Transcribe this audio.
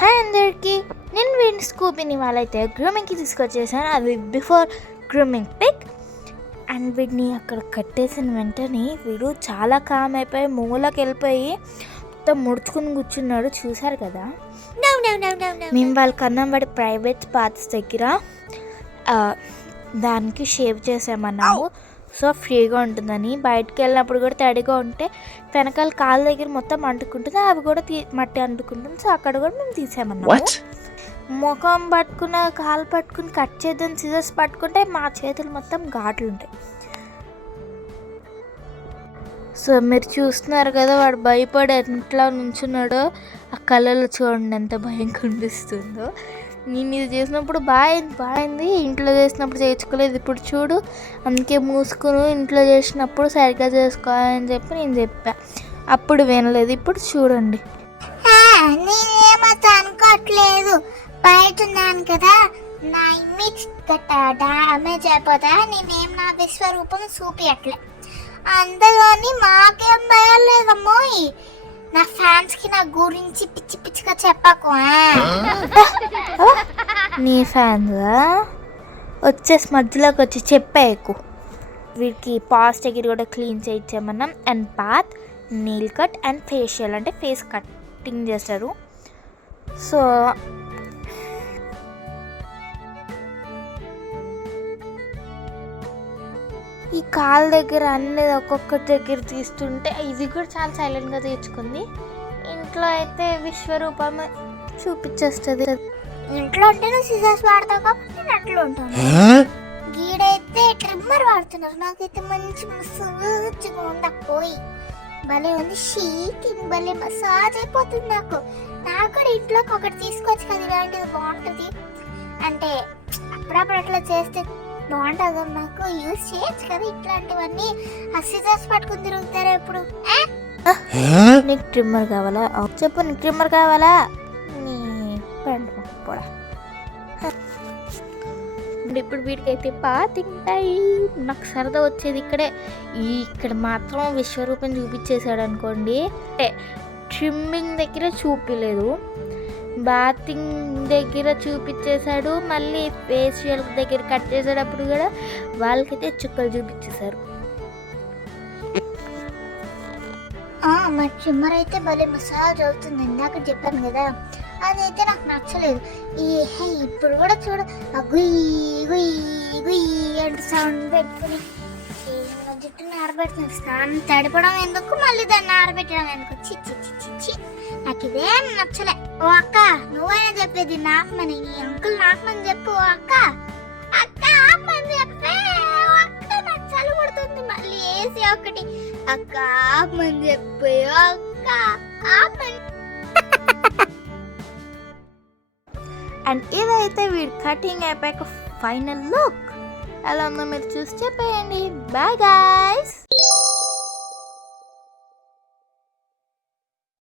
Hi అందరికీ, నేను వీడిని స్కూపీని వాళ్ళైతే గ్రూమింగ్కి తీసుకొచ్చేసాను. అది బిఫోర్ గ్రూమింగ్ పిక్. అండ్ వీడిని అక్కడ కట్టేసిన వెంటనే వీడు చాలా కామ్ అయిపోయి మూలకి వెళ్ళిపోయి మొత్తం ముడుచుకుని కూర్చున్నాడు. చూసారు కదా, మేము వాళ్ళకి అన్నం వాడి ప్రైవేట్ పార్ట్స్ దగ్గర దానికి షేవ్ చేసామన్నాము. సో ఫ్రీగా ఉంటుందని. బయటకు వెళ్ళినప్పుడు కూడా తడిగా ఉంటే వెనకాల కాళ్ళ దగ్గర మొత్తం అంటుకుంటుంది, అవి కూడా మట్టి అంటుకుంటుంది. సో అక్కడ కూడా మేము తీసామన్నాము. ముఖం పట్టుకున్న కాలు పట్టుకుని కట్ చేద్దాం సిజర్స్ పట్టుకుంటే మా చేతులు మొత్తం ఘాట్లు ఉంటాయి. సో మీరు చూస్తున్నారు కదా, వాడు భయపడి ఎట్లా నుంచున్నాడో. ఆ కళ్ళలో చూడండి ఎంత భయం కనిపిస్తుందో. నేను ఇది చేసినప్పుడు బాగుంది, ఇంట్లో చేసినప్పుడు చేయించుకోలేదు. ఇప్పుడు చూడు, అందుకే మూసుకుని ఇంట్లో చేసినప్పుడు సరిగ్గా చేసుకోవాలని చెప్పి నేను చెప్పా. అప్పుడు వినలేదు, ఇప్పుడు చూడండి. నేనేమో అనుకోవట్లేదు, బయట ఉన్నాను కదా, నా ఇమేజ్ డామేజ్ అయిపోతా. నేనేం నా విశ్వరూపం చూపియట్లే. అందులోని మాకేం భయం లేదమ్మోయ్. నా ఫ్యాన్స్ కి నా గురించి పిచ్చి పిచ్చిగా చెప్పకు. నీ ఫ్యాన్స్ వచ్చేసి మధ్యలోకి వచ్చి చెప్పేకు. వీడికి పాస్ట్ దగ్గర కూడా క్లీన్ చేయించామన్నాం. And bath, nail cut and facial అంటే ఫేస్ కటింగ్ చేస్తారు. సో ఈ కాల్ దగ్గర అన్నీ ఒక్కొక్కటి దగ్గర తీస్తుంటే ఇది కూడా చాలా సైలెంట్గా తీర్చుకుంది. ఇంట్లో అయితే విశ్వరూపం చూపించేస్తుంది. ఇంట్లో ఉంటే నువ్వు సిజర్స్ వాడతావు కాబట్టి నేను అట్లా ఉంటాను. గీడైతే ట్రిమ్మర్ వాడుతున్నారు. నాకైతే మంచి మసాజ్గా ఉందా పోయి భలే ఉంది. షీకింగ్ భలే మసాజ్ అయిపోతుంది. నాకు కూడా ఇంట్లోకి ఒకటి తీసుకోవచ్చు కదా, ఇలాంటిది బాగుంటుంది. అంటే అప్పుడప్పుడు అట్లా చేస్తే బాగుంటుంది. నాకు యూజ్ చేయొచ్చు కదా ఇట్లాంటివన్నీ. ఆ సిజర్స్ పట్టుకుని తిరుగుతారా ఇప్పుడు? నీకు ట్రిమ్మర్ కావాలా? చెప్పు, నీకు ట్రిమ్మర్ కావాలా? నీ పెంట కూడా. ఇప్పుడు వీడికైతే తింటాయి. నాకు సరదా వచ్చేది ఇక్కడ మాత్రం విశ్వరూపం చూపించేశాడు అనుకోండి. ట్రిమ్మింగ్ దగ్గర చూపించలేదు, బాతింగ్ దగ్గర చూపించేశాడు, మళ్ళీ ఫేషియల్ దగ్గర కట్ చేసేటప్పుడు కూడా వాళ్ళకైతే చుక్కలు చూపించేశారు. మా ట్రిమ్మర్ అయితే భలే మసాజ్ అవుతుంది. ఇందాక చెప్పాను కదా, అదైతే నాకు నచ్చలేదు. ఇప్పుడు కూడా చూడ అంటే సౌండ్ పెట్టుకుని జుట్టుని ఆరబెడుతుంది. స్నానం తడిపడం ఎందుకు, మళ్ళీ దాన్ని ఆరబెట్టడం ఎందుకు? చిచ్చి చిచ్చి నాకు ఇదేం నచ్చలే. ఓ అక్క, నువ్వైనా చెప్పేది నాకమని, నీ అంకుల్ నాకమని చెప్పు. ఓ అక్క ఆపమని చెప్పే. అక్క నాకు చలి పడుతుంది, మళ్ళీ ఏసీ ఒకటి. అక్క ఆపమని చెప్పే. అక్క ఆపమని. అండ్ ఇదైతే వీడు కటింగ్ అయిపోయాక ఫైనల్ లుక్ ఎలా ఉందో మీరు చూసి చెప్పేయండి. Bye guys.